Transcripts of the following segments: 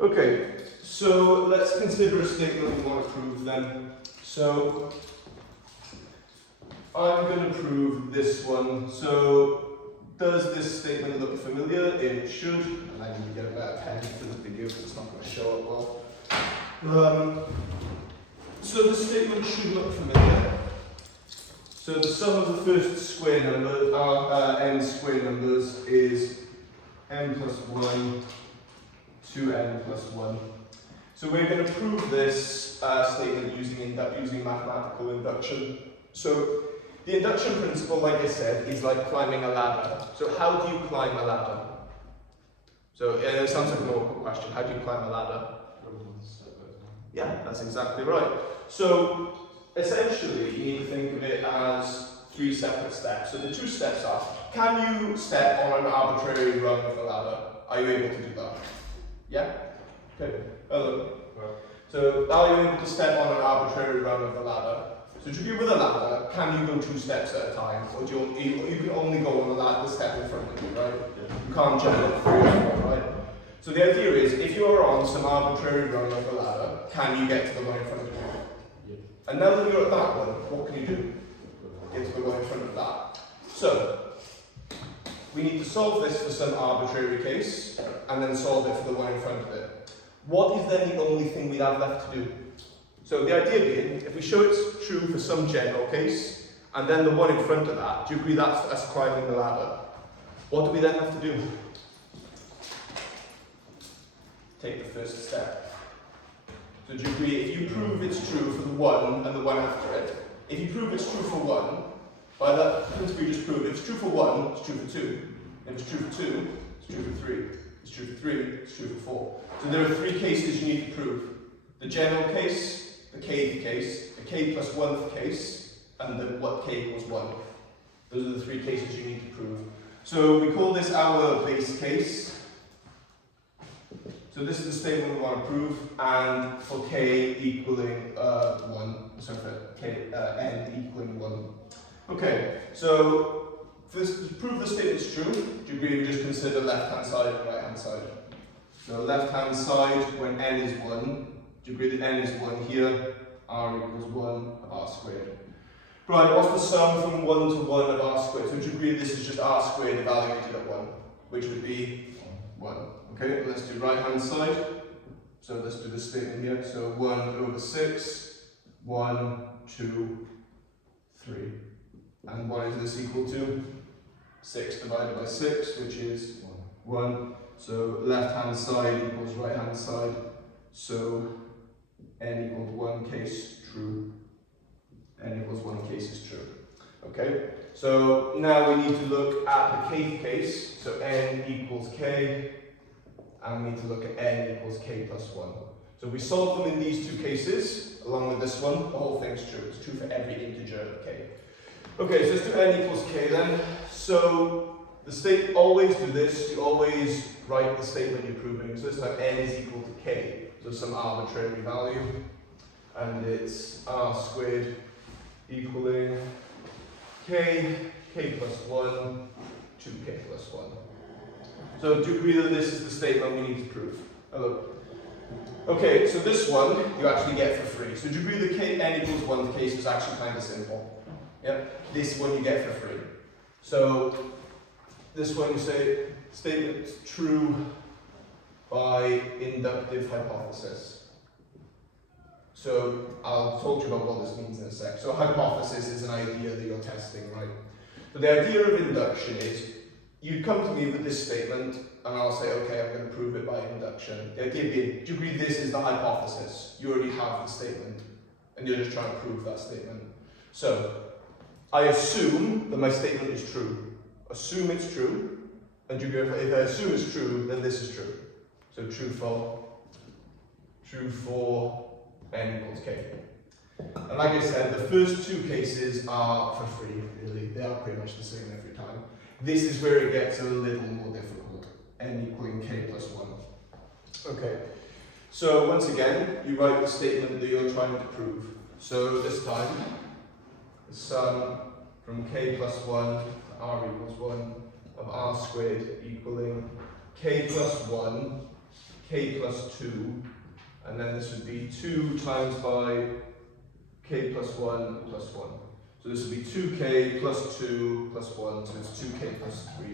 Okay, so let's consider a statement we want to prove then. So I'm going to prove this one. So does this statement look familiar? It should. And I need to get a better pen for the video because it's not going to show up well. So the statement should look familiar. So the sum of the first square number, n square numbers, is n plus 1 to n plus 1. So we're going to prove this statement using mathematical induction. So the induction principle, like I said, is like climbing a ladder. So how do you climb a ladder? So it sounds like an awkward question. How do you climb a ladder? Yeah, that's exactly right. So essentially, you need to think of it as 3 separate steps. So the 2 steps are, can you step on an arbitrary rung of the ladder? Are you able to do that? Yeah? Okay. Hello. So are you able to step on an arbitrary rung of the ladder? So to agree with a ladder, can you go 2 steps at a time? Or do you can only go on the step in front of you, right? Yeah. You can't jump up 3 or 4, right? So the idea is, if you are on some arbitrary rung of the ladder, can you get to the one in front of you? Yeah. And now that you're at that one, what can you do? Get to the one in front of that. So we need to solve this for some arbitrary case, and then solve it for the one in front of it. What is then the only thing we have left to do? So the idea being, if we show it's true for some general case, and then the one in front of that, do you agree that's us climbing the ladder? What do we then have to do? Take the first step. So do you agree, if you prove it's true for the one and the one after it, if you prove it's true for one, by that principle you just proved, if it's true for one, it's true for two. If it's true for two, it's true for three. If it's true for three, it's true for four. So there are 3 cases you need to prove. The general case, the k case, the k plus 1th case, and the what k equals 1. Those are the 3 cases you need to prove. So we call this our base case. So this is the statement we want to prove, and for k equaling 1, so for k, n equaling 1. Okay, so to prove the statement's true, do you agree we just consider left-hand side and right-hand side? So left-hand side, when n is 1, do you agree that n is 1 here, r equals 1 of r squared? Right, what's the sum from 1 to 1 of r squared? So do you agree this is just r squared evaluated at 1, which would be 1. Okay, let's do right-hand side. So let's do the statement here. So 1 over 6, 1, 2, 3. And what is this equal to? 6 divided by 6, which is 1. So left-hand side equals right-hand side. So n equals 1 case true. N equals 1 case is true. Okay, so now we need to look at the kth case. So n equals k. And we need to look at n equals k plus 1. So we solve them in these 2 cases, along with this one, the whole thing's true. It's true for every integer of k. Okay, so let's do n equals k then. So always do this, you always write the statement you're proving. So this time n is equal to k, so some arbitrary value. And it's r squared equaling k plus 1, 2k plus 1. So do you agree that this is the statement we need to prove? Hello. Okay, so this one you actually get for free. So do you agree that n equals 1 case was actually kind of simple? Yep, this one you get for free. So this one you say statement true by inductive hypothesis. So I'll talk to you about what this means in a sec. So hypothesis is an idea that you're testing, right? But the idea of induction is you come to me with this statement and I'll say, okay, I'm going to prove it by induction. The idea being, do you agree this is the hypothesis? You already have the statement and you're just trying to prove that statement. So I assume that my statement is true. Assume it's true. And you agree if I assume it's true, then this is true. So true for n equals k. And like I said, the first 2 cases are for free, really. They are pretty much the same every time. This is where it gets a little more difficult. N equaling k plus 1. Okay. So once again, you write the statement that you're trying to prove. So this time, the sum from k plus 1 to r equals 1 of r squared equaling k plus 1, k plus 2, and then this would be 2 times by k plus 1 plus 1. So this would be 2k plus 2 plus 1, so it's 2k plus 3.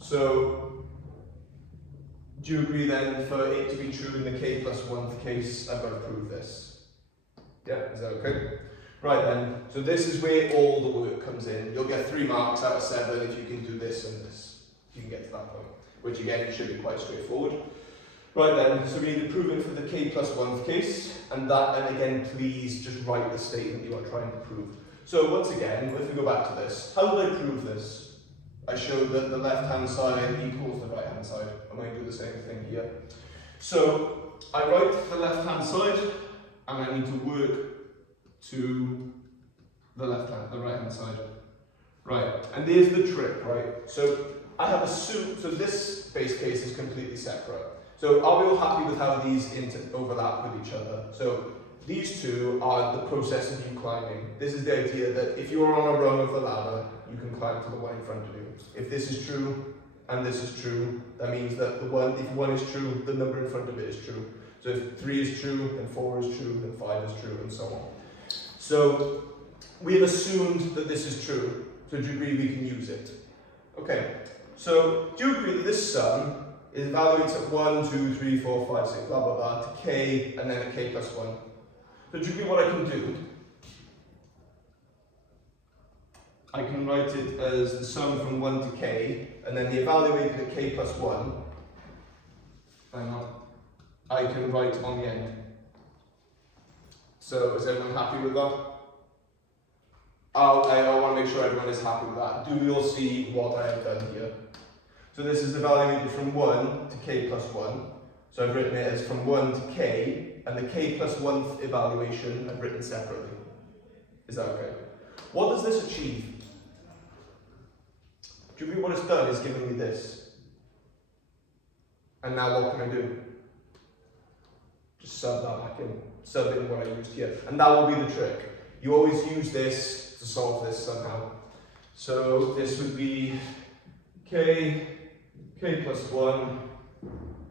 So, do you agree then for it to be true in the k plus 1th case, I've got to prove this? Yeah, is that okay? Right then, so this is where all the work comes in. You'll get 3 marks out of 7 if you can do this and this. You can get to that point, which again should be quite straightforward. Right then, so we need to prove it for the k plus 1th case, and again, please just write the statement you are trying to prove. So once again, if we go back to this, how did I prove this? I showed that the left-hand side equals the right-hand side. I'm going to do the same thing here. So I write the left-hand side, and I need to work to the right-hand side. Right, and there's the trick, right? So I have assumed, so this base case is completely separate. So are we all happy with how these overlap with each other? So these two are the process of you climbing. This is the idea that if you're on a rung of the ladder, you can climb to the one in front of you. If this is true and this is true, that means that if 1 is true, the number in front of it is true. So if 3 is true, then 4 is true, then 5 is true, and so on. So we have assumed that this is true. So do you agree we can use it? Okay. So do you agree that this sum is evaluates at 1, 2, 3, 4, 5, 6, blah, blah, blah, to k, and then a k plus 1. So do you agree what I can do? I can write it as the sum from 1 to k, and then the evaluated at k plus 1, hang on, I can write on the end. So is everyone happy with that? I want to make sure everyone is happy with that. Do we all see what I have done here? So this is evaluated from 1 to k plus 1. So I've written it as from 1 to k, and the k plus 1th evaluation I've written separately. Is that okay? What does this achieve? Do you agree what it's done is giving me this? And now what can I do? Just sub that back in. Sub in what I used here. And that will be the trick. You always use this to solve this somehow. So this would be k plus 1,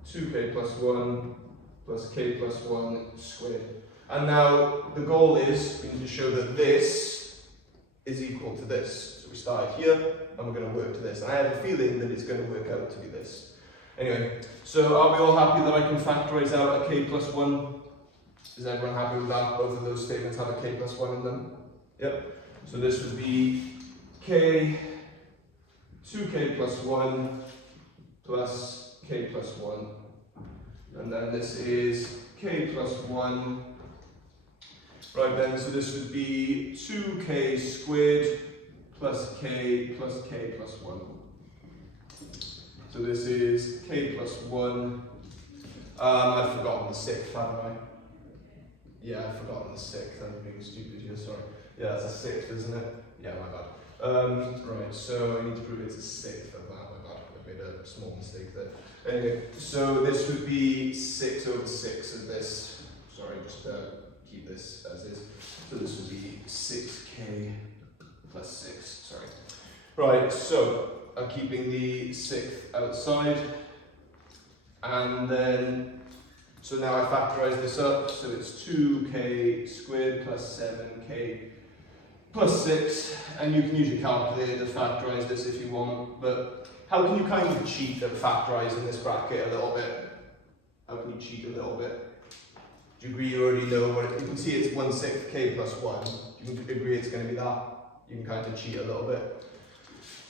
2k plus 1, plus k plus 1 squared. And now the goal is we need to show that this is equal to this. So we start here, and we're going to work to this. And I have a feeling that it's going to work out to be this. Anyway, so are we all happy that I can factorize out a k plus 1? Is everyone happy with that? Both of those statements have a k plus 1 in them? Yep. So this would be k, 2k plus 1 plus k plus 1. And then this is k plus 1. Right then, so this would be 2k squared plus k plus 1. So this is k plus 1. I've forgotten the 6th, haven't I? Yeah, I've forgotten the 6th. I'm being stupid here, sorry. Yeah, that's a 6th, isn't it? Yeah, my bad. Right, so I need to prove it's a 6th of that, my bad. I've made a small mistake there. Anyway, so this would be 6 over 6 of this. Sorry, just keep this as is. So this would be 6k plus 6, sorry. Right, so I'm keeping the 6th outside. And then, so now I factorize this up, so it's 2k squared plus 7k plus 6, and you can use your calculator to factorize this if you want, but how can you kind of cheat at factorizing this bracket a little bit? How can you cheat a little bit? Do you agree you already know what you can see it's 1/6 k plus 1. Do you agree it's going to be that? You can kind of cheat a little bit.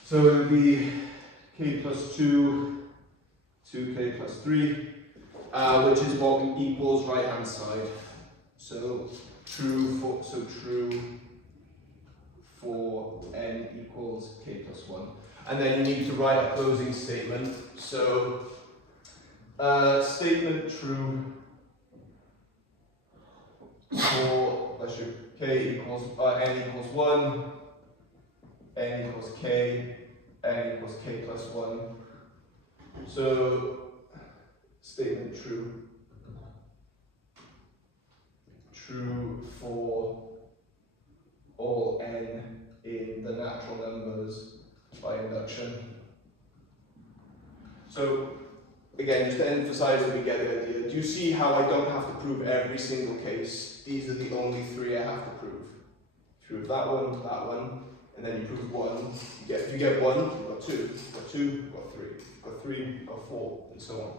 So it would be k plus 2, 2k plus 3, which is what equals right hand side. So true for n equals k plus 1. And then you need to write a closing statement. So statement true for k equals n equals 1, n equals k, n equals k plus 1. So statement true for all n in the natural numbers by induction. So again, just to emphasize that we get the idea, do you see how I don't have to prove every single case? These are the only three I have to prove. Prove that one, and then you prove one. If you get one, you've got two. You've got two, you've got three. You've got three, you've got four, and so on.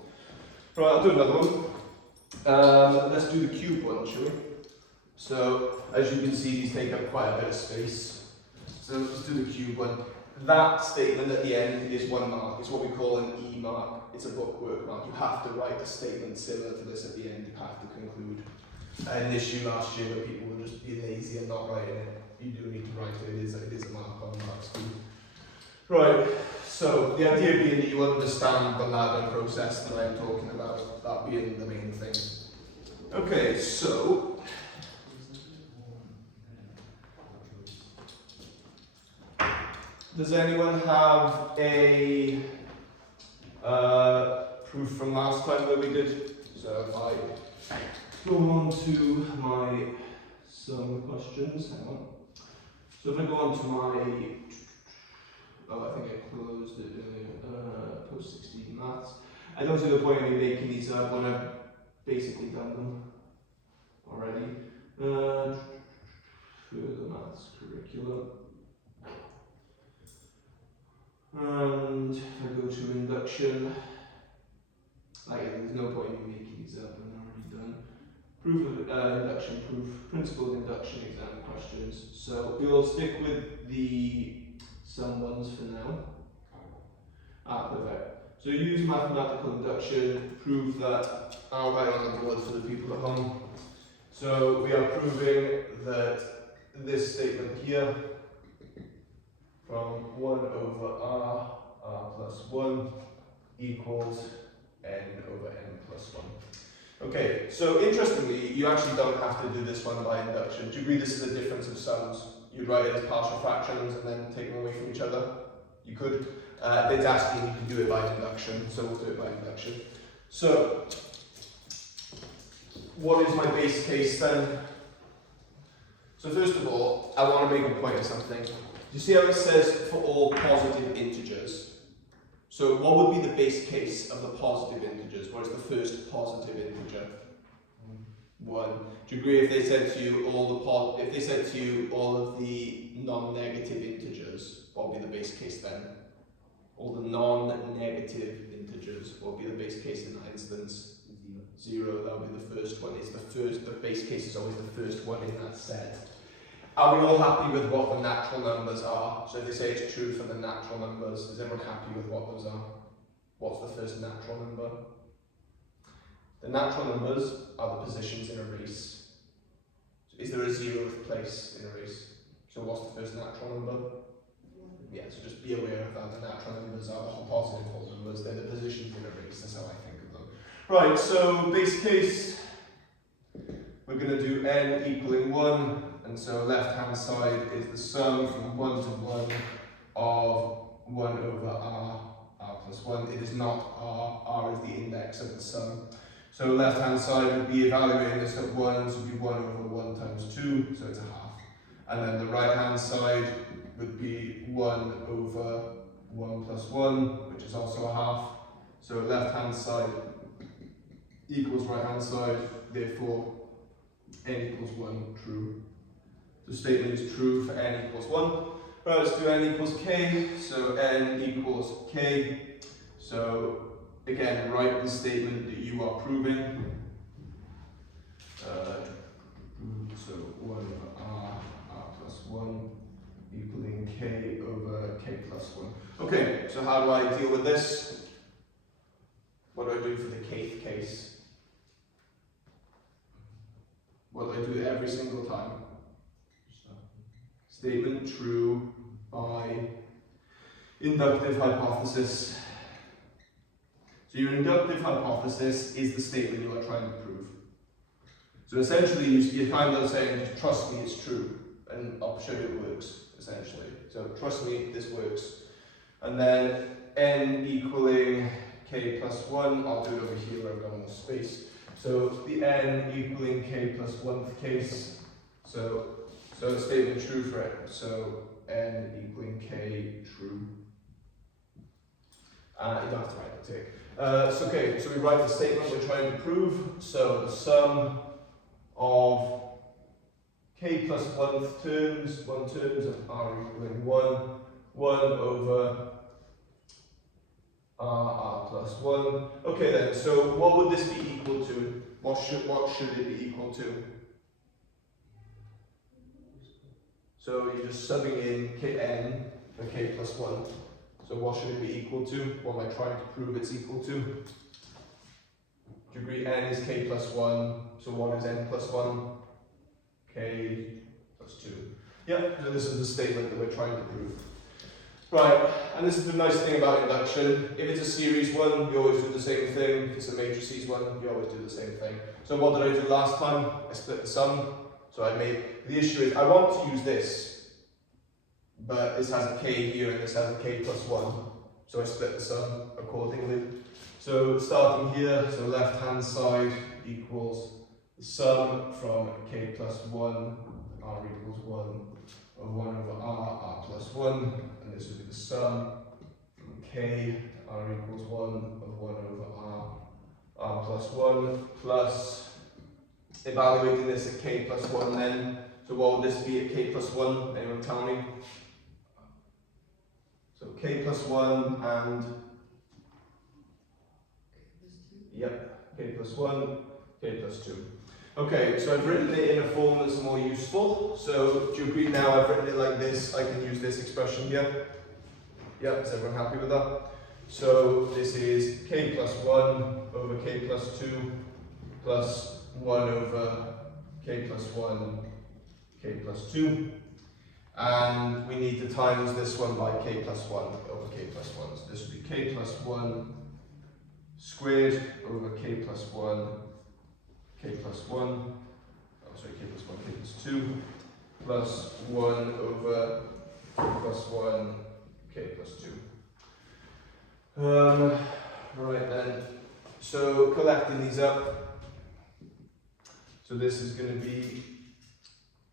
Right, I'll do another one. Let's do the cube one, shall we? So, as you can see, these take up quite a bit of space. So let's do the cube one. That statement at the end is 1 mark. It's what we call an E mark. It's a bookwork mark. You have to write a statement similar to this at the end. You have to conclude. I had an issue last year where people would just be lazy and not writing it. You do need to write it. It is a mark on mark scheme. Right. So the idea being that you understand the ladder process that I'm talking about. That being the main thing. Okay. So. Does anyone have a proof from last time that we did? So if I go on to my some questions, hang on. So if I go on to my, I think I closed it earlier, post 16 maths. I don't see the point of me making these up when I've basically done them already. Further maths curriculum. And if I go to induction, there's no point in me making these up when they're already done. Proof of induction, principle of induction exam questions. So we'll stick with the sum ones for now. Perfect. So use mathematical induction, prove that, I'll write on the board for the people at home. So we are proving that this statement here, from 1 over r plus 1 equals n over n plus 1. Okay, so interestingly, you actually don't have to do this one by induction. Do you agree this is a difference of sums? You'd write it as partial fractions and then take them away from each other? You could. It's asking you can do it by induction, so we'll do it by induction. So, what is my base case then? So first of all, I want to make a point of something. You see how it says for all positive integers? So what would be the base case of the positive integers? What is the first positive integer? 1. Do you agree if they said to you all of the non-negative integers, what would be the base case then? All the non-negative integers, what would be the base case in that instance? 0. That would be the first one. The base case is always the first one in that set. Are we all happy with what the natural numbers are? So if they say it's true for the natural numbers, is everyone happy with what those are? What's the first natural number? The natural numbers are the positions in a race. So is there a 0th place in a race? So what's the first natural number? Yeah, so just be aware of that. The natural numbers are the whole positive whole numbers. They're the positions in a race. That's how I think of them. Right, so base case, we're going to do n equaling 1. And so left hand side is the sum from 1 to 1 of 1 over r plus 1. It is not r is the index of the sum. So left hand side would be evaluating this at 1, so it would be 1 over 1 times 2, so it's a half. And then the right hand side would be 1 over 1 plus 1, which is also a half. So left hand side equals right hand side, therefore n equals 1, true. The statement is true for n equals 1. Right, let's do n equals k. So n equals k. So again, write the statement that you are proving. So 1 over r plus 1 equaling k over k plus 1. Okay, so how do I deal with this? What do I do for the kth case? What do I do every single time? Statement true by inductive hypothesis. So your inductive hypothesis is the statement you are trying to prove. So essentially you're kind of saying, trust me, it's true, and I'll show you it works, essentially. So trust me, this works. And then n equaling k plus 1, I'll do it over here where I've got more space. So the n equaling k plus 1th case, so the statement true for it, so n equaling k true. You don't have to write the tick. Okay, so we write the statement we're trying to prove. So the sum of k plus 1 terms of r equaling 1 over r plus 1. Okay then, so what would this be equal to? What should it be equal to? So you're just subbing in kn for k plus 1. So what should it be equal to? What am I trying to prove it's equal to? Do you agree n is k plus 1, so what is n plus 1? K plus 2. Yeah, so this is the statement that we're trying to prove. Right, and this is the nice thing about induction. If it's a series one, you always do the same thing. If it's a matrices one, you always do the same thing. So what did I do last time? I split the sum. So the issue is, I want to use this, but this has a k here and this has a k plus 1. So I split the sum accordingly. So starting here, so left hand side equals the sum from k plus 1, r equals 1, of 1 over r plus 1, and this would be the sum from k, r equals 1, of 1 over r plus 1, plus evaluating this at k plus 1 then. So what would this be at k plus 1? Anyone tell me? So k plus 1 and... Yep, k plus 1, k plus 2. Okay, so I've written it in a form that's more useful. So do you agree now I've written it like this? I can use this expression here. Yep, is everyone happy with that? So this is k plus 1 over k plus 2 plus 1 over k plus 1, k plus 2. And we need to times this one by k plus 1 over k plus 1. So this would be k plus 1 squared over k plus 1, k plus 1, oh sorry, k plus 1, k plus 2, plus 1 over k plus 1, k plus 2. Right then, so collecting these up, so this is going to be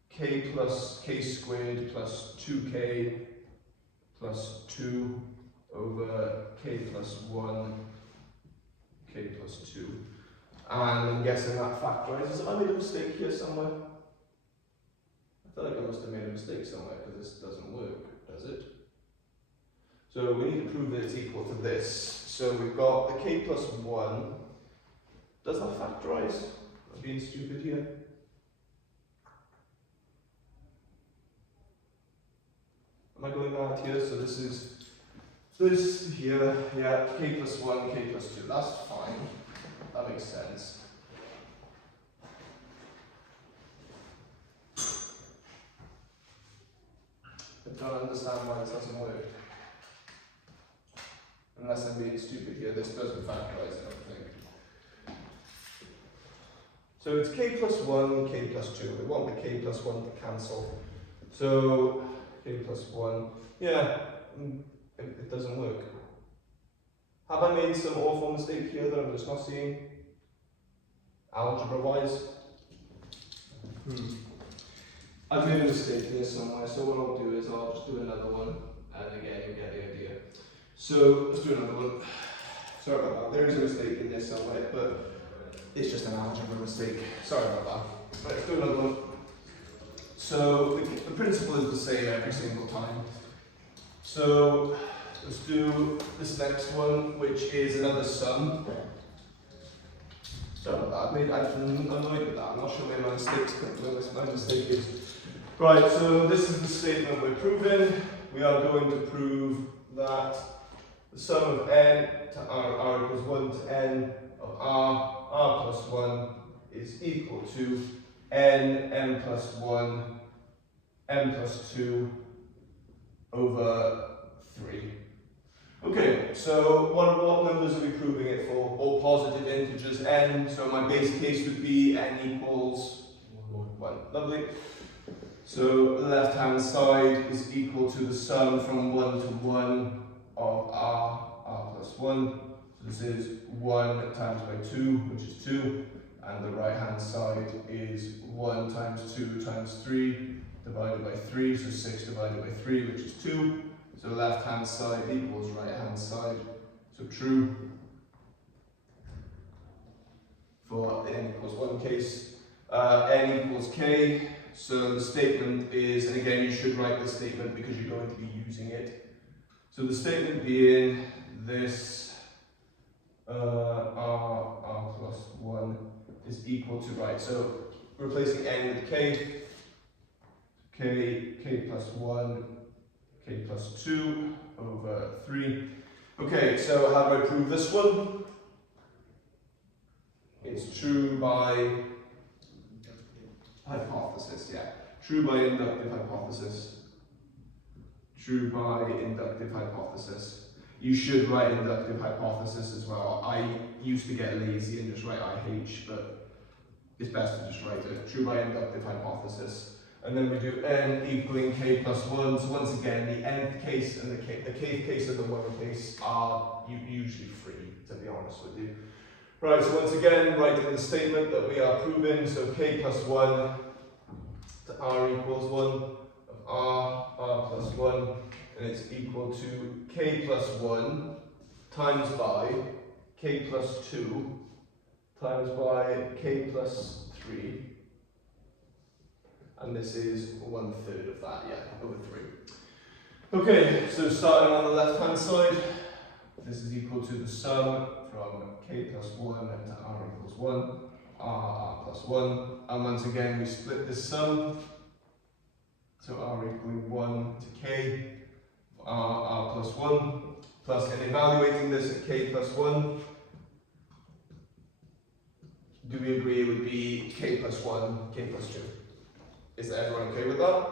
k plus k squared plus 2k plus 2 over k plus 1, k plus 2. And I'm guessing that factorizes. Have I made a mistake here somewhere? I feel like I must have made a mistake somewhere because this doesn't work, does it? So we need to prove that it's equal to this. So we've got the k plus 1. Does that factorize? I'm being stupid here. Am I going mad here? So this is this here, yeah, k plus 1, k plus 2. That's fine. That makes sense. I don't understand why this doesn't work. Unless I'm being stupid here, this doesn't factorize, I don't think. So it's k plus 1, k plus 2. We want the k plus 1 to cancel. So k plus 1, yeah, it doesn't work. Have I made some awful mistake here that I'm just not seeing? Algebra-wise? I've made a mistake here somewhere, so what I'll do is I'll just do another one, and again you get the idea. So let's do another one. Sorry about that, there is a mistake in this somewhere, but it's just an algebra mistake. Sorry about that. Right, let's do another one. So the principle is the same every single time. So let's do this next one, which is another sum. Sorry about that, I'm annoyed with that. I'm not sure where my mistake is. Right, so this is the statement we're proving. We are going to prove that the sum of n to r equals 1 to n of r plus 1 is equal to n plus 1, n plus 2 over 3. Okay, so what numbers are we proving it for? All positive integers n, so my base case would be n equals 1. Lovely. So the left hand side is equal to the sum from 1 to 1 of r plus 1. So this is 1 times by 2, which is 2. And the right hand side is 1 times 2 times 3 divided by 3, so 6 divided by 3, which is 2. So left hand side equals right hand side. So true for n equals 1 case. N equals k, so the statement is, and again you should write the statement because you're going to be using it. So the statement being this r plus 1 is equal to, right, so replacing n with k plus 1, k plus 2 over 3. Okay, so how do I prove this one? It's true by hypothesis, yeah. True by inductive hypothesis. True by inductive hypothesis. You should write inductive hypothesis as well. I used to get lazy and just write IH, but it's best to just write it. True by inductive hypothesis. And then we do n equaling k plus 1. So once again, the nth case and the kth case and the 1 case are usually free, to be honest with you. Right, so once again, writing the statement that we are proving. So k plus 1 to r equals 1 of r plus 1, and it's equal to k plus 1 times by k plus 2 times by k plus 3. And this is 1/3 of that, yeah, over 3. Okay, so starting on the left-hand side, this is equal to the sum from k plus 1 to r equals 1, r plus 1. And once again, we split this sum. So r equaling 1 to k, r plus 1, plus, and evaluating this at k plus 1, do we agree it would be k plus 1, k plus 2? Is everyone okay with that?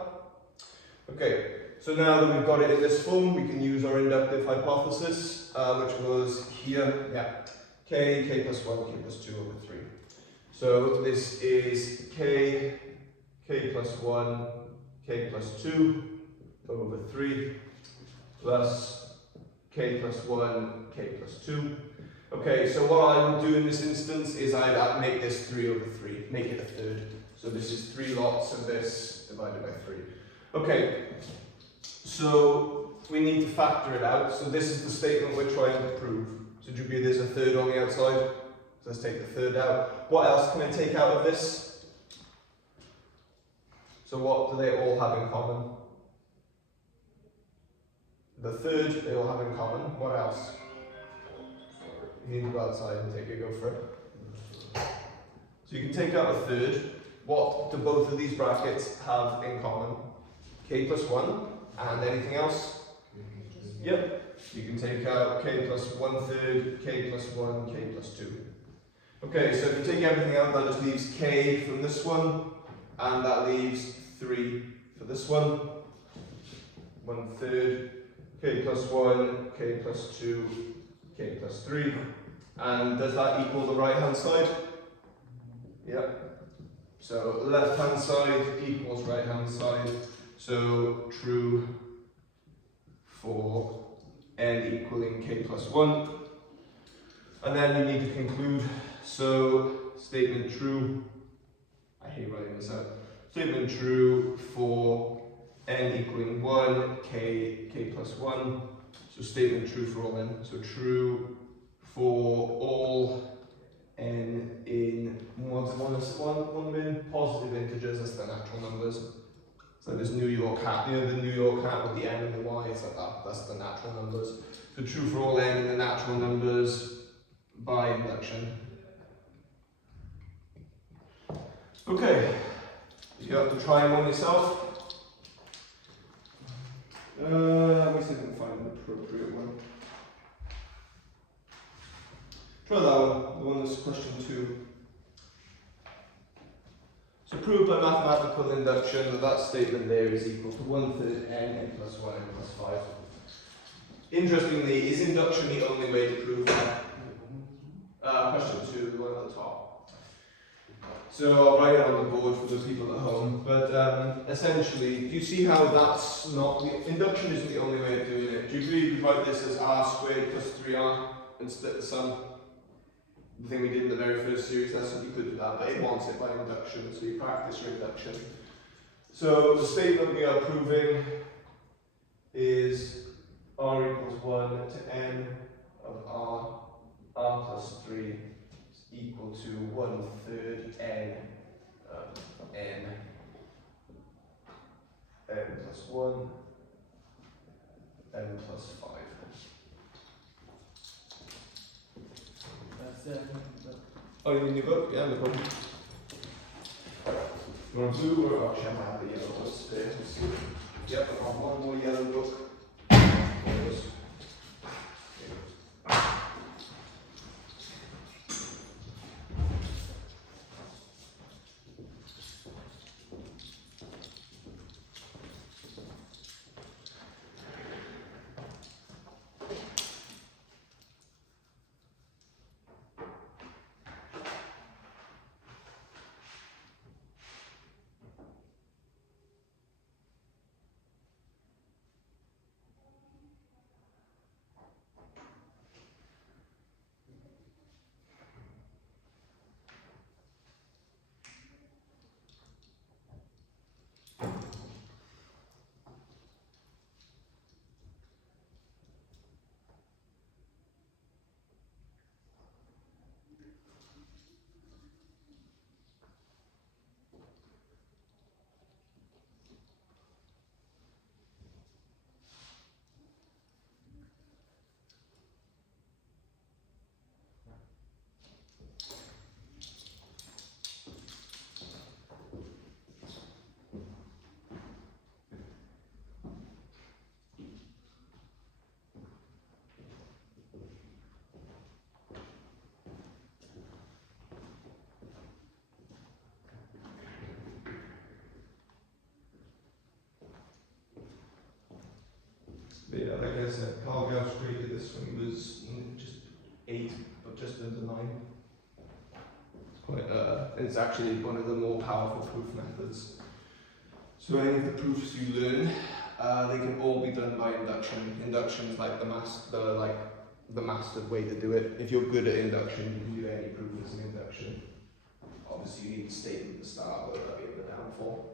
Okay, so now that we've got it in this form, we can use our inductive hypothesis, which was here, yeah, k plus 1, k plus 2 over 3. So this is k plus 1, k plus 2 over 3, plus k plus 1, k plus 2. Okay, so what I will do in this instance is I'd make this 3 over 3, make it a third. So this is 3 lots of this divided by 3. Okay, so we need to factor it out. So this is the statement we're trying to prove. So there's a third on the outside. So let's take the third out. What else can I take out of this? So what do they all have in common? The third they all have in common. What else? You need to go outside and take a go for it. So you can take out a third. What do both of these brackets have in common? K plus 1 and anything else? Yep. You can take out k plus 1/3, k plus 1, k plus 2. Okay, so if you take everything out, that just leaves k from this one, and that leaves 3 for this one. 1/3, k plus 1, k plus 2, k plus 3. And does that equal the right hand side? Yep. So left hand side equals right hand side. So true for n equaling k plus 1. And then you need to conclude. So statement true. I hate writing this out. Statement true for n equaling 1, k plus 1. So statement true for all n. So true for all n in one positive integers, that's the natural numbers. So this New York hat, the New York hat with the n and the y, it's like that, that's the natural numbers. So true for all n in the natural numbers by induction. Okay, you have to try one yourself. Let me see if I can find an appropriate one. Try that one, the one that's question 2. So prove by mathematical induction that that statement there is equal to 1/3 n plus 1 n plus 5. Interestingly, is induction the only way to prove that? Question 2, the one at the top. So I'll write it on the board for the people at home, but essentially, do you see how that's not, induction isn't the only way of doing it. Do you agree we write this as r squared plus 3r and split the sum? The thing we did in the very first series lesson, you could do that, but it wants it by induction, so you practice your induction. So the statement we are proving is r equals 1 to n of r plus 3 is equal to 1/3 n n plus 1 n plus 5. That's it. Oh, you mean the book? Yeah, no problem. You want blue or Oh, shall I have the yellow one spare? Let's see. Yep, I've got one more yellow book. But yeah, like I said, Carl Gauss created this when he was just 8, but just under 9. It's quite, it's actually one of the more powerful proof methods. So any of the proofs you learn, they can all be done by induction. Induction is like the mastered way to do it. If you're good at induction, you can do any proof as an induction. Obviously, you need a statement at the start, but that'll be the downfall.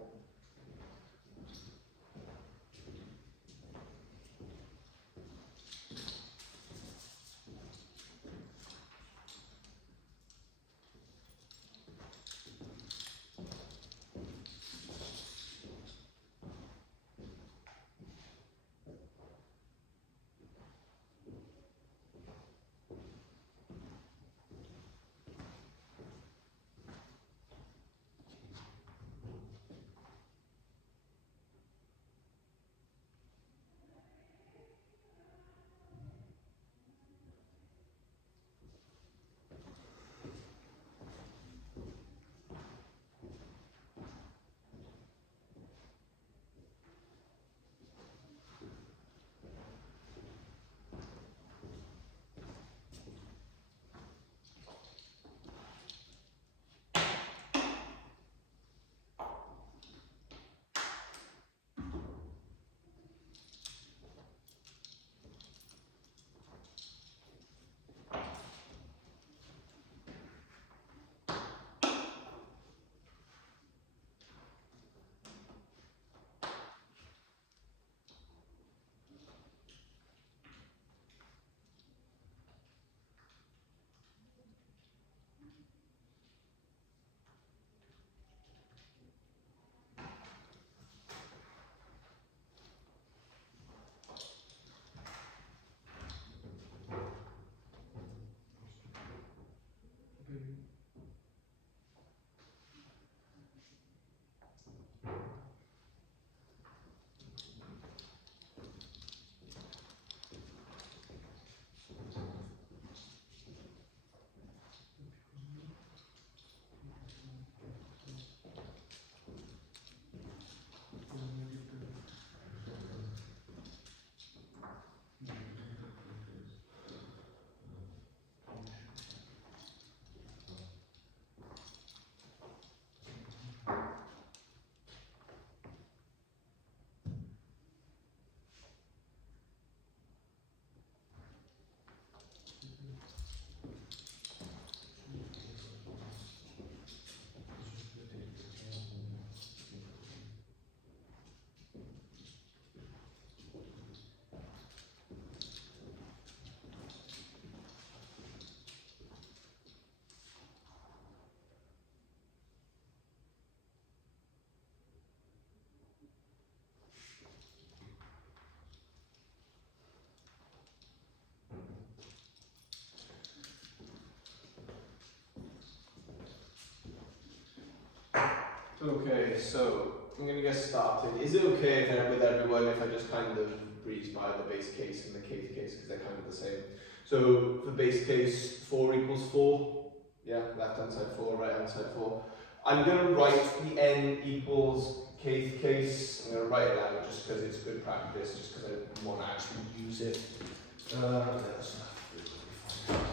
Okay, so I'm going to get started. Is it okay with everyone if I just kind of breeze by the base case and the kth case because they're kind of the same? So for base case, 4 equals 4. Yeah, left hand side 4, right hand side 4. I'm going to write the n equals kth case. I'm going to write it out just because it's good practice, just because I want to actually use it.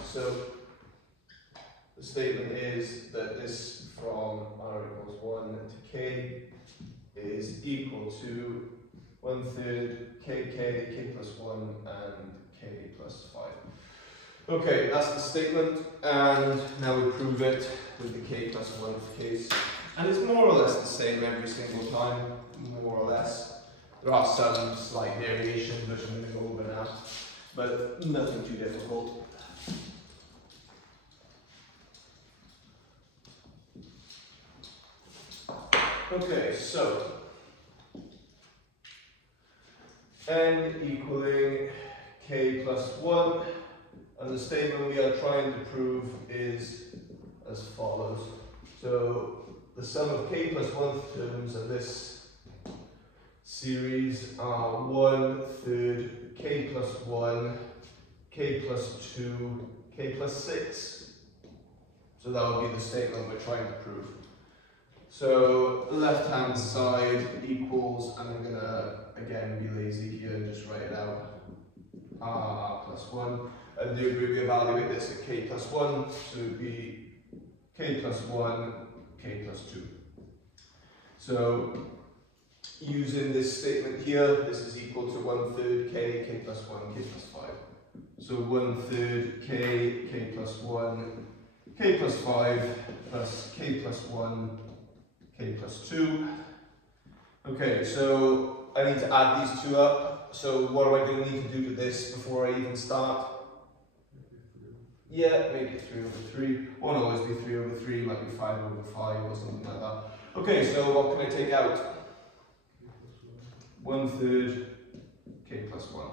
So the statement is that this from r equals 1 to k is equal to 1/3 k plus 1 and k plus 5. Okay, that's the statement, and now we prove it with the k plus 1th case. And it's more or less the same every single time, more or less. There are some slight variations which I'm going to go over now, but nothing too difficult. Okay, so n equaling k plus 1, and the statement we are trying to prove is as follows. So the sum of k plus 1th terms of this series are 1/3 k plus 1, k plus 2, k plus 6. So that would be the statement we're trying to prove. So the left hand side equals, and I'm going to again be lazy here and just write it out, r plus 1. And we evaluate this at k plus 1, so it would be k plus 1, k plus 2. So using this statement here, this is equal to 1/3 k plus 1, k plus 5. So 1/3 k plus 1, k plus 5 plus k plus 1, k plus 2. Okay, so I need to add these two up. So what am I going to need to do to this before I even start? Yeah, make it 3 over 3. Won't always be 3 over 3, might be 5 over 5 or something like that. Okay, so what can I take out? 1/3 k plus 1.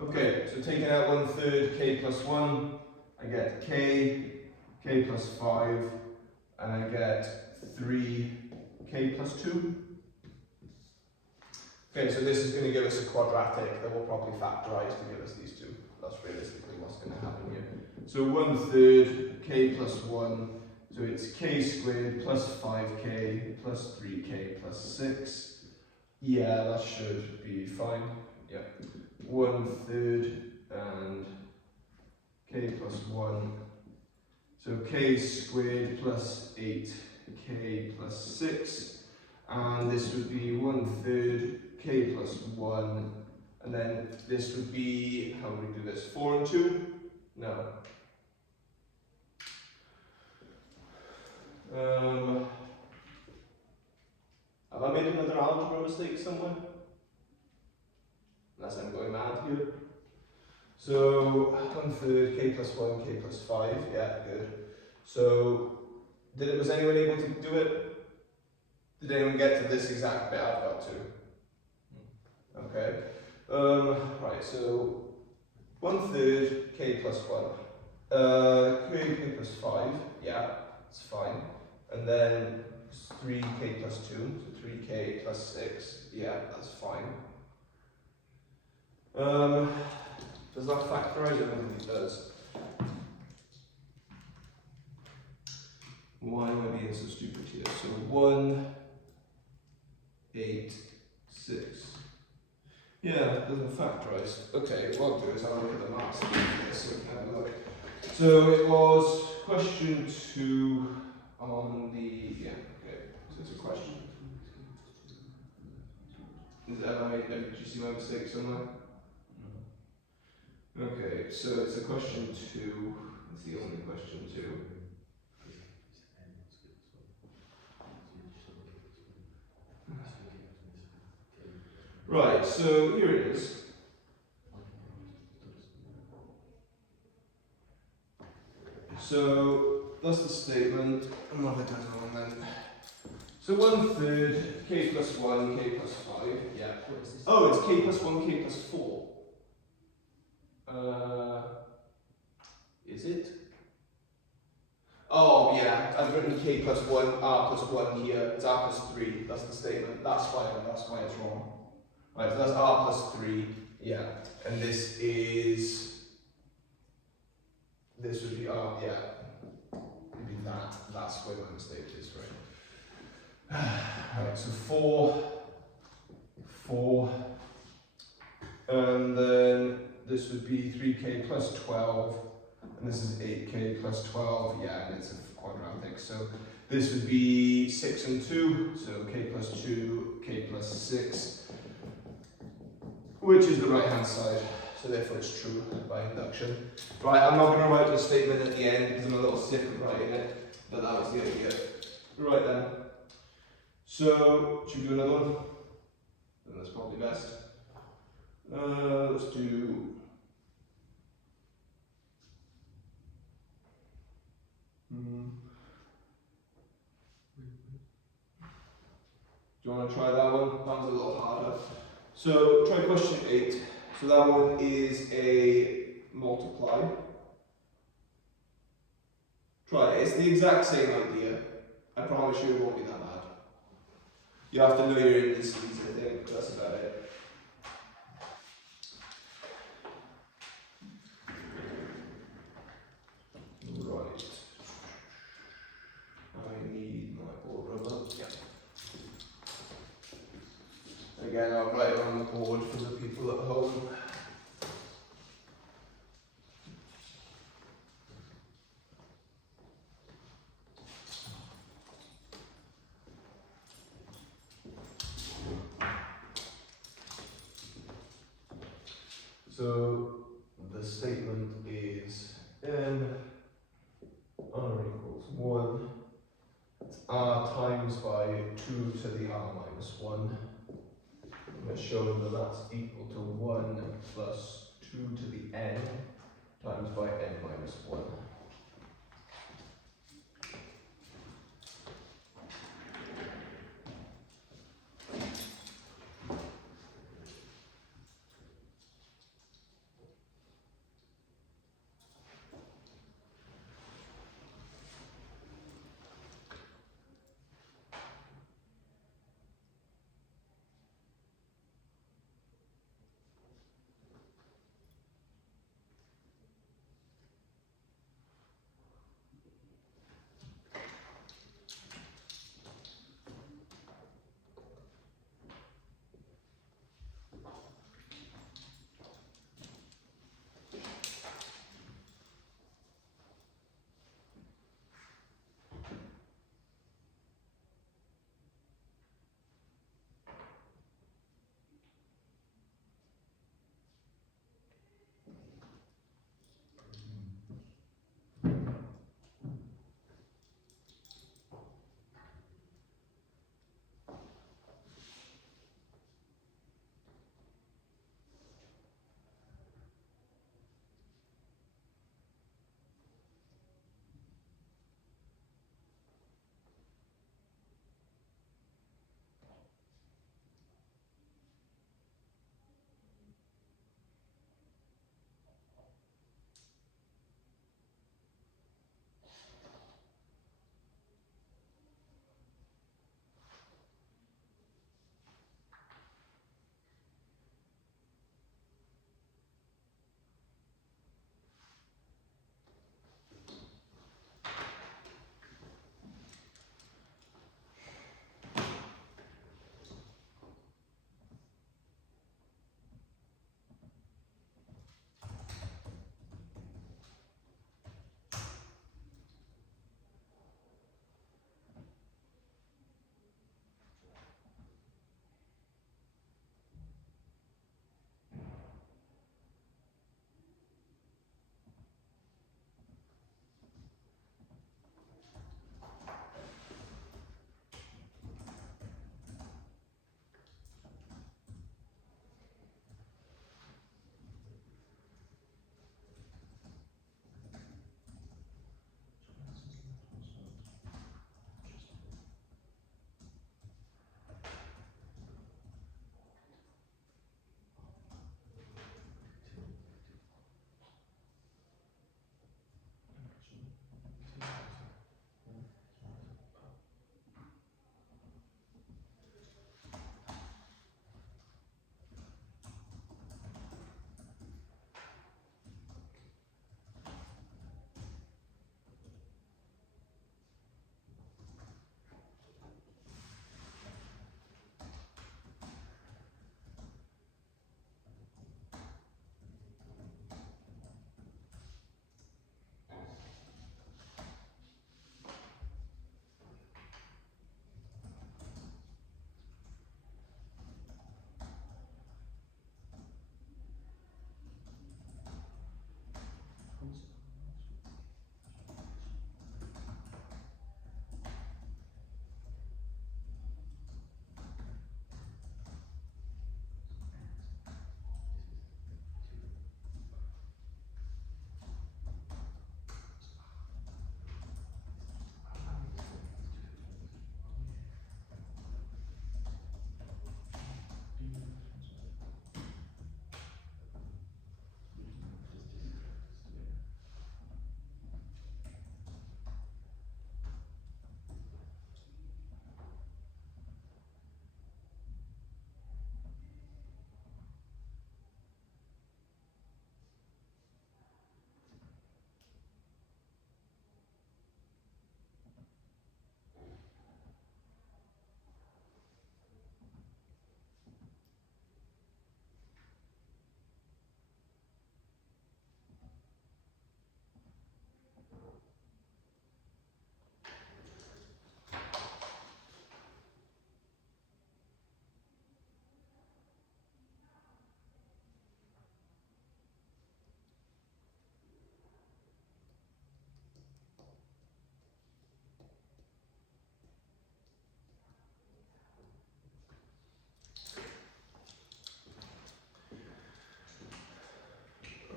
Okay, so taking out 1/3 k plus 1, I get k plus 5, and I get 3k plus 2. Okay, so this is going to give us a quadratic that will probably factorize to give us these two. That's realistically what's going to happen here. So 1/3 k plus 1, so it's k squared plus 5k plus 3k plus 6. Yeah, that should be fine. Yeah. 1/3 and k plus 1. So k squared plus 8k plus 6. And this would be 1/3 k plus 1. And then this would be, how would we do this? 4 and 2? No. Have I made another algebra mistake somewhere? Unless I'm going mad here. So 1/3 k plus 1, k plus 5. Yeah, good. So was anyone able to do it? Did anyone get to this exact bit I've got to? Okay. Right, so 1/3 k plus 1. K plus 5, yeah, it's fine. And then 3k plus 2, so 3k plus 6, yeah, that's fine. Does that factorize? I don't think it does. Why am I being so stupid here? So 1, 8, 6. Yeah, it doesn't factorize. Okay, what I'll do is I'll look at the maths for this so we can have a look. So it was question 2 on the, yeah, okay, so it's a question. Did you see my mistake somewhere? Okay, so it's a question 2, it's the only question 2. Right, so here it is. So that's the statement. And what have I done wrong then? So 1/3 k plus 1, k plus 5. Yeah. Oh, it's k plus 1, k plus 4. Is it? Oh, yeah, yeah, I've written k plus 1, r plus 1 here, it's r plus 3, that's the statement, that's why it's wrong. Right, so that's r plus 3, yeah, and this would be r, yeah, it'd be that's where my mistake is, right? Right, so 4, and then this would be 3k plus 12, and this is 8k plus 12, yeah, and it's a quadratic, so this would be 6 and 2, so k plus 2, k plus 6, which is the right hand side, so therefore it's true by induction. Right, I'm not going to write the statement at the end because I'm a little sick of writing it, but that was the idea. Right then, so should we do another one? Then that's probably best. Let's do do you want to try that one? That one's a little harder. So try question 8. So that one is a multiply. Try it. It's the exact same idea. I promise you it won't be that bad. You have to know your indices, I think. That's about it. Right. I need my board rubber. Yeah. Again, I'll write it on the board for the people at home. So the statement is n r equals 1, r times by 2 to the r minus 1. And it's showing that that's equal to 1 plus 2 to the n times by n minus 1.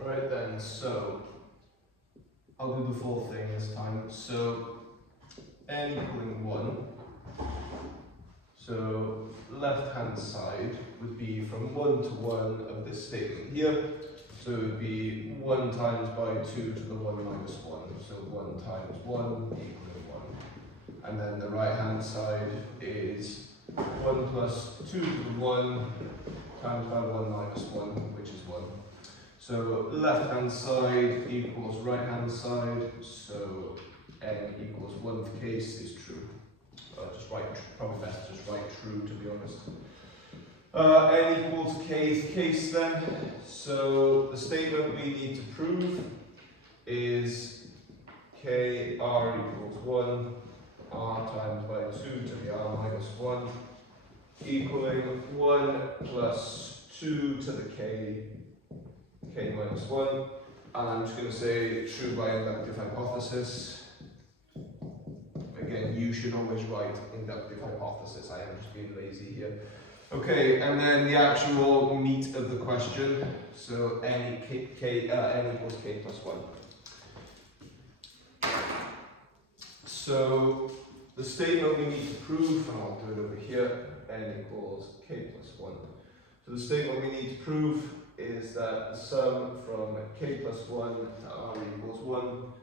Right then, so I'll do the full thing this time. So n equaling 1. So left hand side would be from 1 to 1 of this statement here. So it would be 1 times by 2 to the 1 minus 1. So 1 times 1 equaling 1. And then the right hand side is 1 plus 2 to the 1 times by 1 minus 1, which is 1. So left hand side equals right hand side, so n equals 1th case is true. Just write, probably best just write true to be honest. N equals kth case then, so the statement we need to prove is k r equals 1, r times by 2 to the r minus 1, equaling 1 plus 2 to the k minus 1, and I'm just going to say true by inductive hypothesis. Again, you should always write inductive hypothesis, I am just being lazy here. Okay, and then the actual meat of the question, so n equals k plus 1. So the statement we need to prove, and I'll do it over here, n equals k plus 1. So the statement we need to prove is that the sum from k plus 1 to r equals 1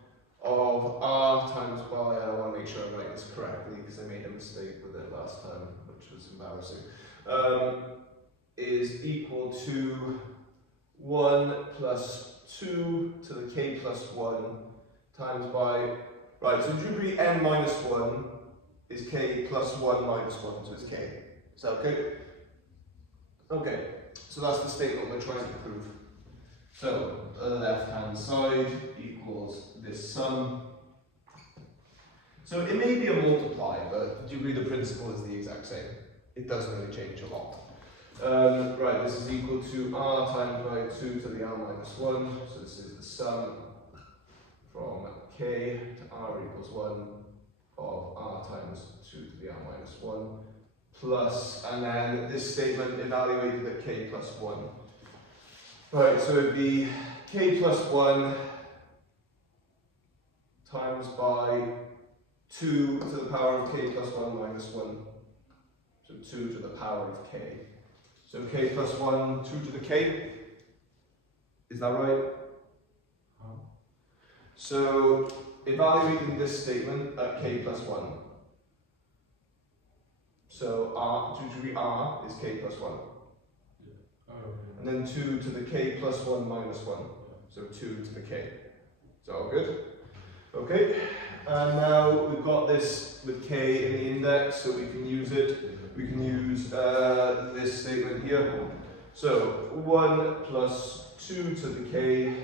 of r times by, I want to make sure I write this correctly because I made a mistake with it last time, which was embarrassing, is equal to 1 plus 2 to the k plus 1 times by, right, so degree n minus 1 is k plus 1 minus 1, so it's k. Is that okay? Okay, so that's the statement we're trying to prove. So the left hand side equals this sum. So it may be a multiply, but degree the principle is the exact same. It doesn't really change a lot. Right, this is equal to r times by 2 to the r minus 1. So this is the sum from k to r equals 1 of r times 2 to the r minus 1 plus, and then this statement evaluated at k plus 1. Right, so it would be k plus 1 times by 2 to the power of k plus 1 minus 1. So 2 to the power of k. So k plus 1, 2 to the k. Is that right? So evaluating this statement at k plus 1. So r, 2 degree r is k plus 1. And then 2 to the k plus 1 minus 1. So 2 to the k. Is that all good? Okay. And now we've got this with k in the index, so we can use it. We can use this statement here. So 1 plus 2 to the k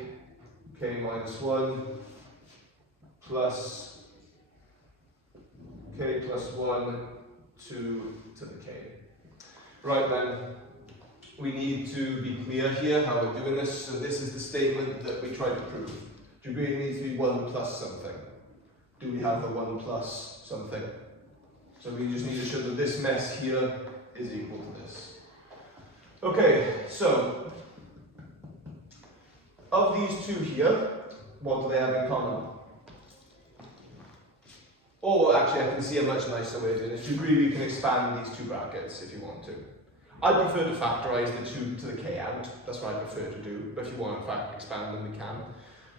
minus 1, plus k plus 1, 2 to the k. Right then, we need to be clear here how we're doing this. So this is the statement that we tried to prove. Degree needs to be 1 plus something. Do we have the 1 plus something? So we just need to show that this mess here is equal to this. Okay, so of these two here, what do they have in common? Or actually, I can see a much nicer way of doing this. Degree, we can expand these two brackets if you want to. I prefer to factorize the 2 to the k out. That's what I prefer to do. But if you want to expand them, we can.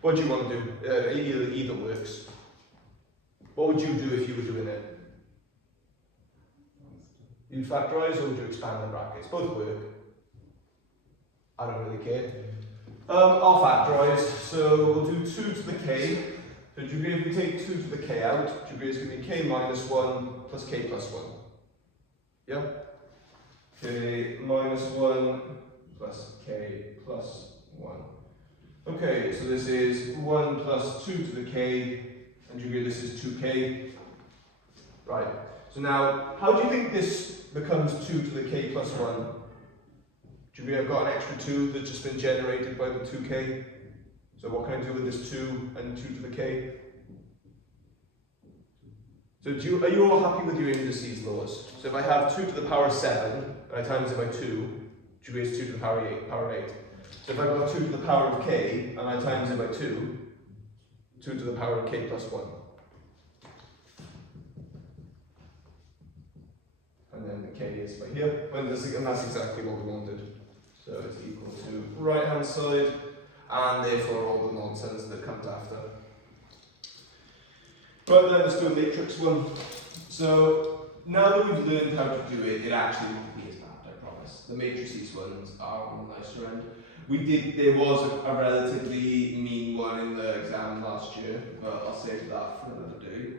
What do you want to do? Either works. What would you do if you were doing it? You'd factorize or would you expand the brackets? Both work. I don't really care. I'll factorize. So we'll do 2 to the k. So degree, if we take 2 to the k out, degree is going to be k minus 1 plus k plus 1. Yeah? K minus 1 plus k plus 1. Okay, so this is 1 plus 2 to the k, and degree this is 2k. Right, so now, how do you think this becomes 2 to the k plus 1? Degree, I've got an extra 2 that's just been generated by the 2k. So what can I do with this 2 and 2 to the k? So are you all happy with your indices laws? So if I have 2 to the power 7, and I times it by 2, degree is 2 to the power 8. So if I got 2 to the power of k and I times it by 2, 2 to the power of k plus 1. And then the k is by here, and that's exactly what we wanted. So it's equal to right hand side, and therefore all the nonsense that comes after. Right then, let's do a matrix one. So now that we've learned how to do it, it actually won't be as bad, I promise. The matrices ones are on the nicer end. There was a relatively mean one in the exam last year, but I'll save that for another day.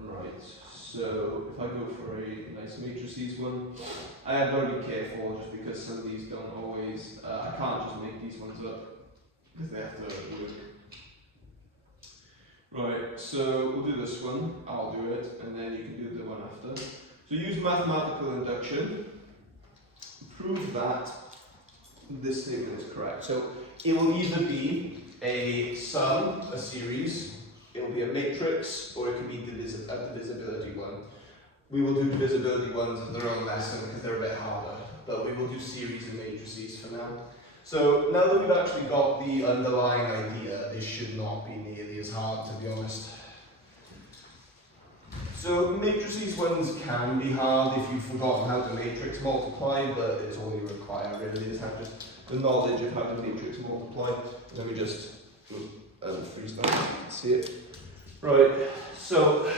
Right, so if I go for a nice matrices one, I have got to be careful just because some of these don't always, I can't just make these ones up because they have to work. Right, so we'll do this one, I'll do it, and then you can do the one after. So use mathematical induction, prove that this statement is correct. So it will either be a sum, a series, it will be a matrix, or it could be a divisibility one. We will do divisibility ones in their own lesson because they're a bit harder, but we will do series and matrices for now. So now that we've actually got the underlying idea, this should not be nearly as hard, to be honest. So matrices ones can be hard if you've forgotten how to matrix multiply, but it's all you require really is have just the knowledge of how to matrix multiply. Let me just freeze that, see it. Right, so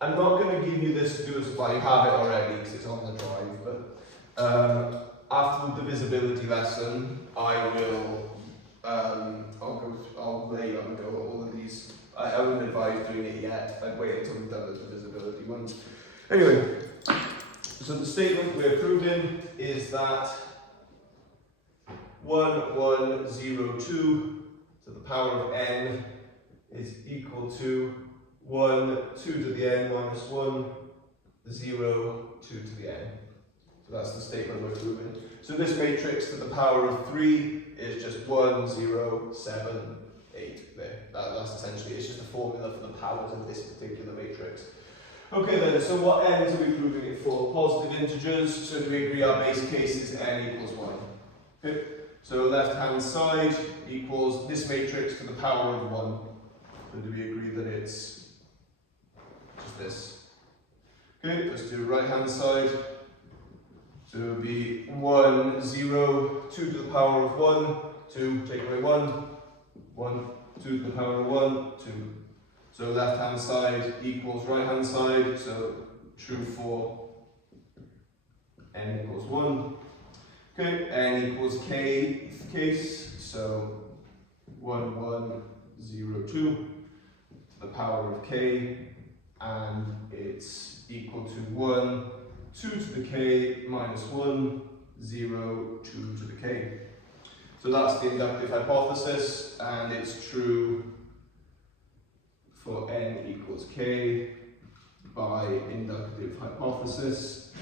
I'm not going to give you this to do as well, you have it already because it's on the drive, but after the divisibility lesson, I will, I'll lay on go all of these. I wouldn't advise doing it yet. I'd wait until we've done the divisibility ones. Anyway, so the statement we're proving is that 1, 1, 0, 2 to the power of n is equal to 1, 2 to the n minus 1, 0, 2 to the n. So that's the statement we're proving. So this matrix to the power of 3 is just 1, 0, 7, 8 there. That's essentially, it's just a formula for the powers of this particular matrix. Okay then, so what n's are we proving it for? Positive integers, so do we agree our base case is n equals 1? Okay, so left hand side equals this matrix to the power of 1. So do we agree that it's just this? Okay, let's do right hand side. So it would be 1, 0, 2 to the power of 1, 2, take away 1, 1, 2 to the power of 1, 2. So left hand side equals right hand side, so true for n equals 1. Okay, n equals k case, so 1, 1, 0, 2 to the power of k, and it's equal to 1, 2 to the k minus 1, 0, 2 to the k. So that's the inductive hypothesis, and it's true for n equals k by inductive hypothesis.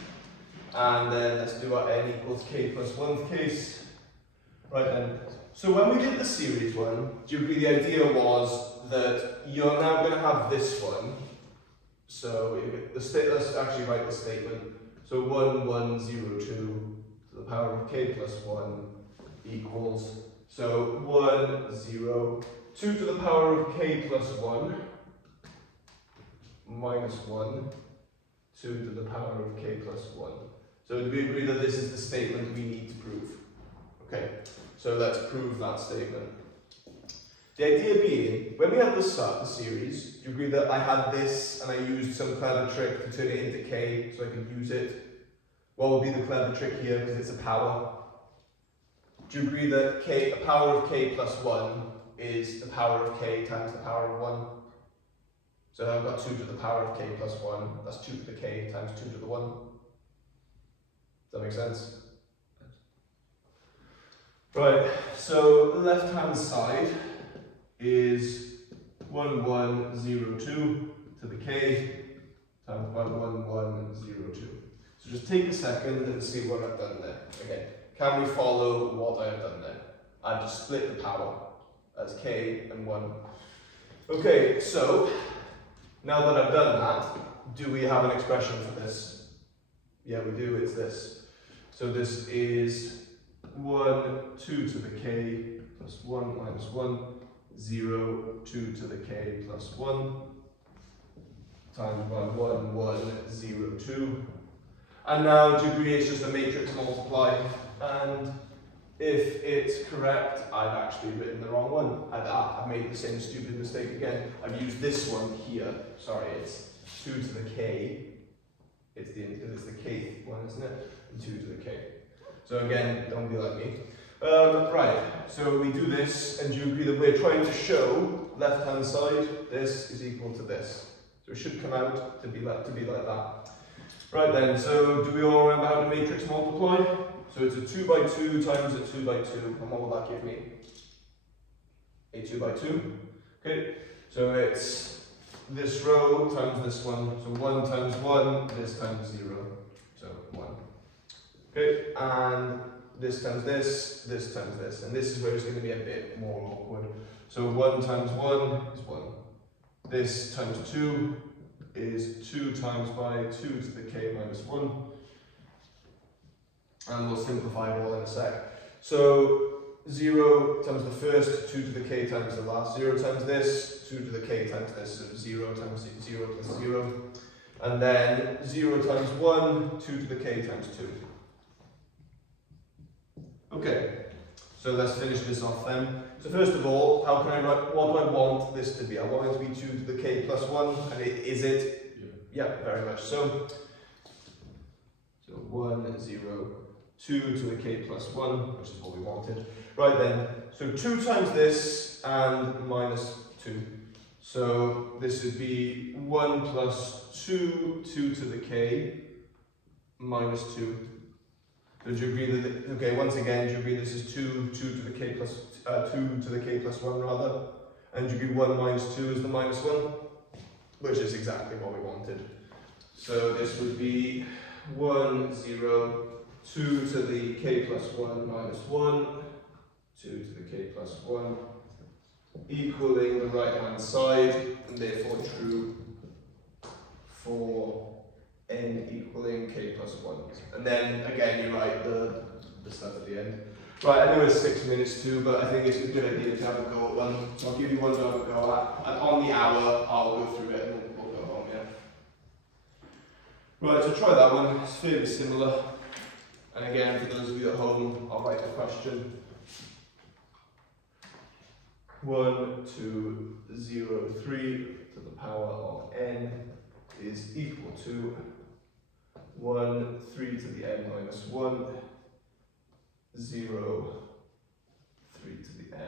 And then let's do our n equals k plus 1th case. Right then, so when we did the series one, do you agree the idea was that you're now going to have this one. So let's actually write the statement. So 1, 1, 0, 2 to the power of k plus 1 equals, so 1, 0, 2 to the power of k plus 1 minus 1, 2 to the power of k plus 1. So do we agree that this is the statement we need to prove? Okay, so let's prove that statement. The idea being, when we had the series, do you agree that I had this and I used some clever trick to turn it into k so I could use it? What would be the clever trick here because it's a power? Do you agree that a power of k plus 1 is the power of k times the power of 1? So I've got 2 to the power of k plus 1, that's 2 to the k times 2 to the 1. Does that make sense? Right, so the left hand side is 1, 1, 0, 2 to the k times by 1, 1, 0, 2. So just take a second and see what I've done there. Again, can we follow what I've done there? I've just split the power as k and 1. Okay, so now that I've done that, do we have an expression for this? Yeah, we do, it's this. So this is 1, 2 to the k plus 1 minus 1, 0, 2 to the k plus 1, times by 1, 1, 0, 2. And now degree is just a matrix multiply, and if it's correct, I've actually written the wrong one. I've made the same stupid mistake again. I've used this one here. Sorry, it's 2 to the k. It's the kth one, isn't it? And 2 to the k. So again, don't be like me. Right, so we do this, and do you agree that we're trying to show left-hand side, this is equal to this. So it should come out to be like that. Right then, so do we all remember how to matrix multiply? So it's a 2 by 2 times a 2 by 2, and what will that give me? A 2 by 2. Okay, so it's this row times this one, so 1 times 1, this times 0, so 1. Okay, and this times this times this, and this is where it's going to be a bit more awkward. So 1 times 1 is 1. This times 2 is 2 times by 2 to the k minus 1. And we'll simplify it all in a sec. So 0 times the first, 2 to the k times the last. 0 times this, 2 to the k times this. So 0 times 0 plus 0. And then 0 times 1, 2 to the k times 2. Okay, so let's finish this off then. So first of all, how can I write, what do I want this to be? I want it to be 2 to the k plus 1, and is it? Yeah, very much so. So 1, 0, 2 to the k plus 1, which is what we wanted. Right then, so 2 times this and minus 2. So this would be 1 plus 2, 2 to the k minus 2. So do you agree that, okay, once again, do you agree this is 2 to the k plus, 2 to the k plus 1 rather? And do you agree 1 minus 2 is the minus 1? Which is exactly what we wanted. So this would be 1, 0, 2 to the k plus 1 minus 1, 2 to the k plus 1, equaling the right hand side, and therefore true for n equaling k plus 1. And then again you write the stuff at the end. Right, I know it's 6 minutes too, but I think it's a good idea to have a go at one. So I'll give you one to have a go at. And on the hour, I'll go through it and then we'll go home, yeah. Right, so try that one. It's fairly similar. And again, for those of you at home, I'll write the question. 1, 2, 0, 3 to the power of n is equal to 1, 3 to the n minus 1, 0, 3 to the n.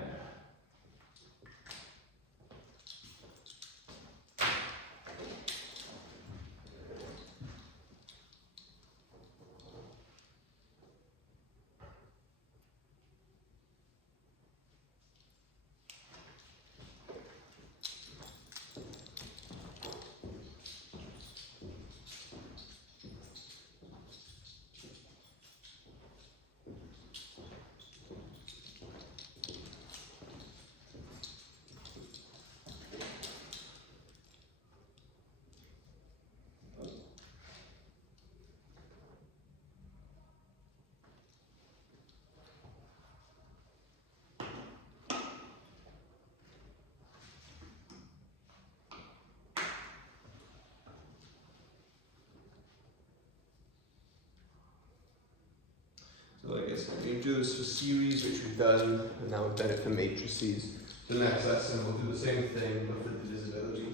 So I guess we do this for series, which we've done, and now we've done it for matrices. So the next lesson we'll do the same thing, but for divisibility.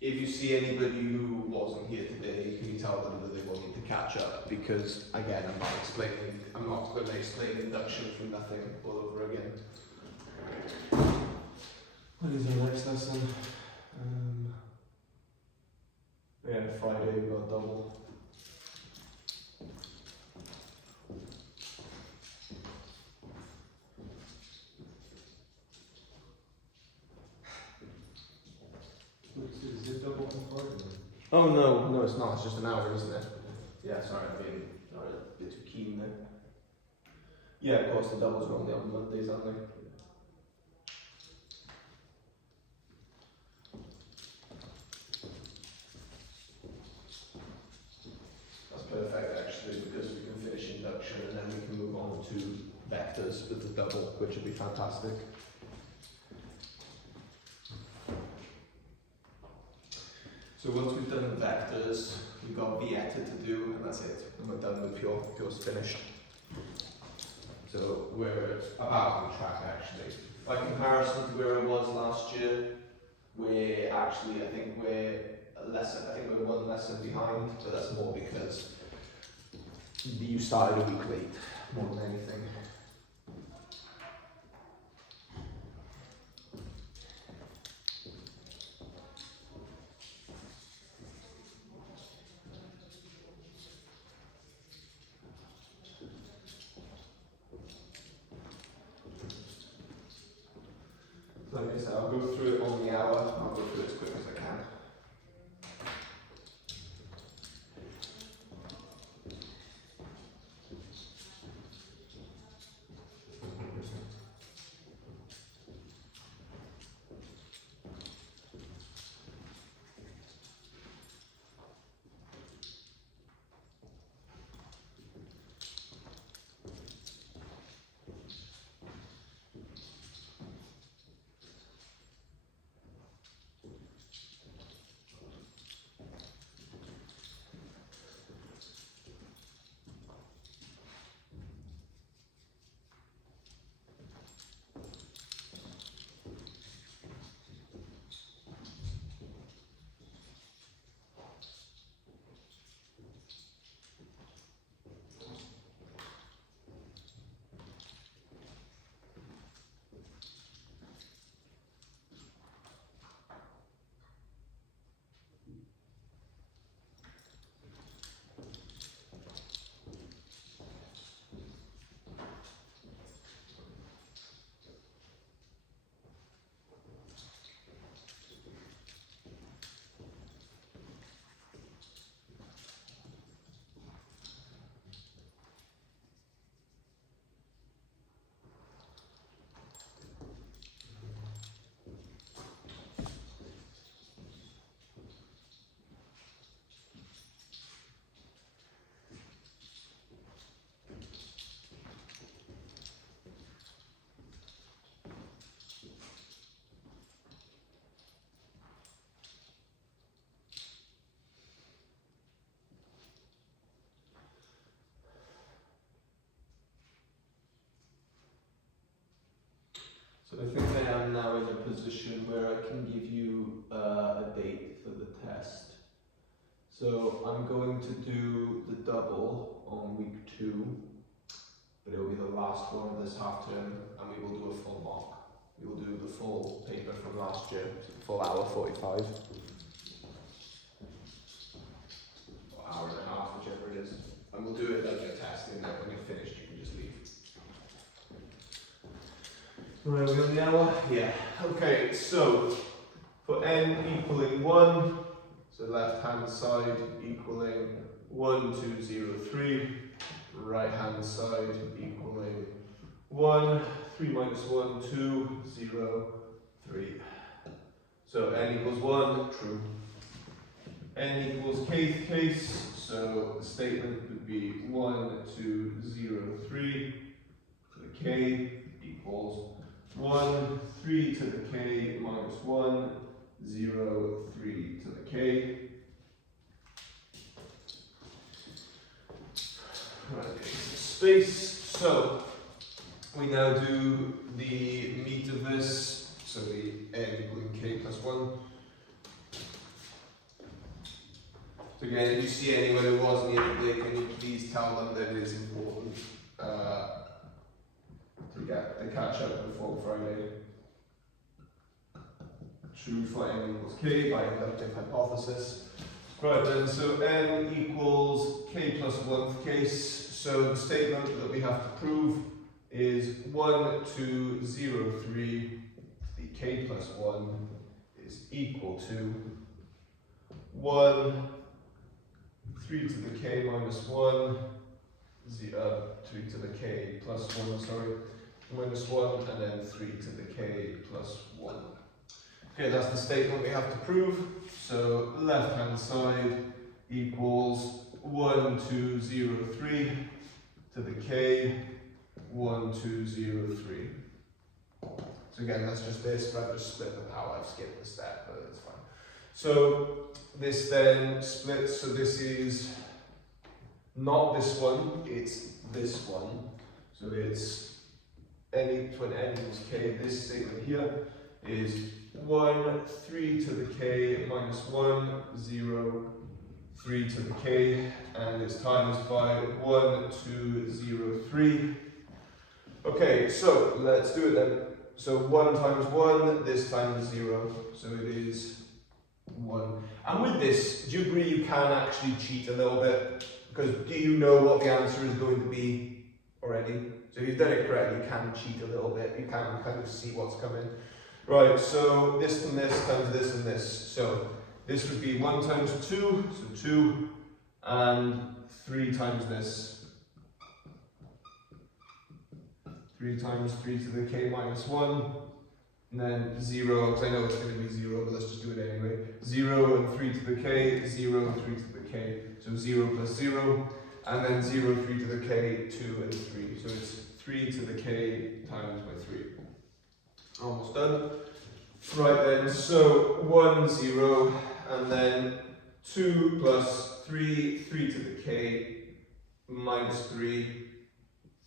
If you see anybody who wasn't here today, can you tell them that they will need to catch up? Because again, I'm not going to explain induction from nothing all over again. What is our next lesson? Yeah, Friday we've got double. Is it double on Friday? Oh no, it's not. It's just an hour, isn't it? Yeah, sorry, I'm being a bit too keen there. Yeah, of course, the doubles are only on Mondays, aren't they? That's perfect, actually, because we can finish in this with the double, which would be fantastic. So once we've done the vectors, we've got v eta to do, and that's it. And we're done with pure's finished. So we're about on track actually. By comparison to where I was last year, we're actually, I think we're one lesson behind, but that's more because you started a week late, more than anything. Like I said, I'll go through it on the hour, I'll go through it as quick as I can. So I think I am now in a position where I can give you a date for the test. So I'm going to do the double on week 2, but it will be the last one of this half term, and we will do a full mock. We will do the full paper from last year, so the full hour 45. Or hour and a half, whichever it is. And we'll do it like a test, and then when you're finished you can just leave. Right, are we on the hour? Yeah. Okay, so for n equaling 1, so left hand side equaling 1, 2, 0, 3, right hand side equaling 1, 3 minus 1, 2, 0, 3. So n equals 1, true. N equals kth case, so the statement would be 1, 2, 0, 3 to the k equals 1, 3 to the k minus 1, 0, 3 to the k. Right, space. So we now do the meat of this, so the n equaling k plus 1. So again, if you see anyone who wasn't here today, can you please tell them that it is important to catch up before Friday. True for n equals k by inductive hypothesis. Right then, so n equals k plus 1th case. So the statement that we have to prove is 1, 2, 0, 3, the k plus 1 is equal to 1, 3 to the k minus 1, 3 to the k plus 1, sorry, minus 1, and then 3 to the k plus 1. Okay, that's the statement we have to prove. So left hand side equals 1, 2, 0, 3 to the k 1, 2, 0, 3. So again, that's just this, but I've just split the power. I've skipped the step, but it's fine. So this then splits, so this is not this one, it's this one. So it's n equal n equals k. This statement here is 1, 3 to the k minus 1, 0, 3 to the k, and it's times by 1, 2, 0, 3. Okay, so let's do it then. So 1 times 1, this times 0, so it is 1. And with this, do you agree you can actually cheat a little bit? Because do you know what the answer is going to be already? So if you've done it correctly, you can cheat a little bit. You can kind of see what's coming. Right, so this and this times this and this. So this would be 1 times 2, so 2, and 3 times this. 3 times 3 to the k minus 1, and then 0, because I know it's going to be 0, but let's just do it anyway. 0 and 3 to the k, 0 and 3 to the k, so 0 plus 0, and then 0, 3 to the k, 2 and 3, so it's 3 to the k times by 3. Almost done. Right then, so 1, 0, and then 2 plus 3, 3 to the k, minus 3,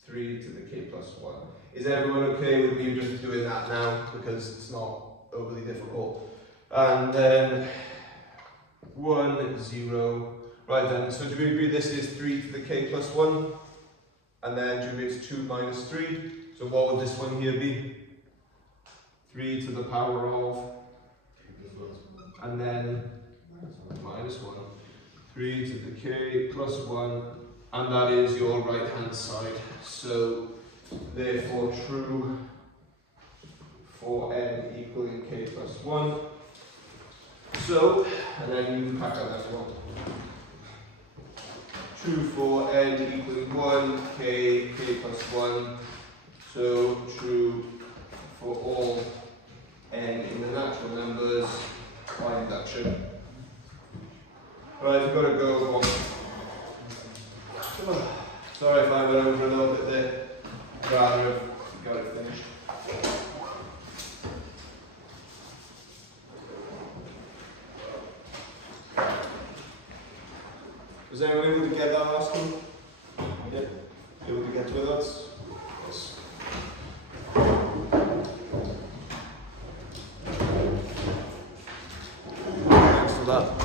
3 to the k plus 1. Is everyone okay with me just doing that now? Because it's not overly difficult. And then 1, 0. Right then, so do we agree this is 3 to the k plus 1? And then do we agree it's 2 minus 3? So what would this one here be? 3 to the power of, and then minus 1. 3 to the k plus 1, and that is your right hand side. So therefore true for n equaling k plus 1. So, and then you pack out that one. True for n equaling 1, k plus 1. So true for all n in the natural numbers by induction. Right, we've got to go. Sorry if I went over a little bit there. Rather have got it finished. Was anyone able to get that last one? Yep. Able to get with us? Yes. Thanks for that.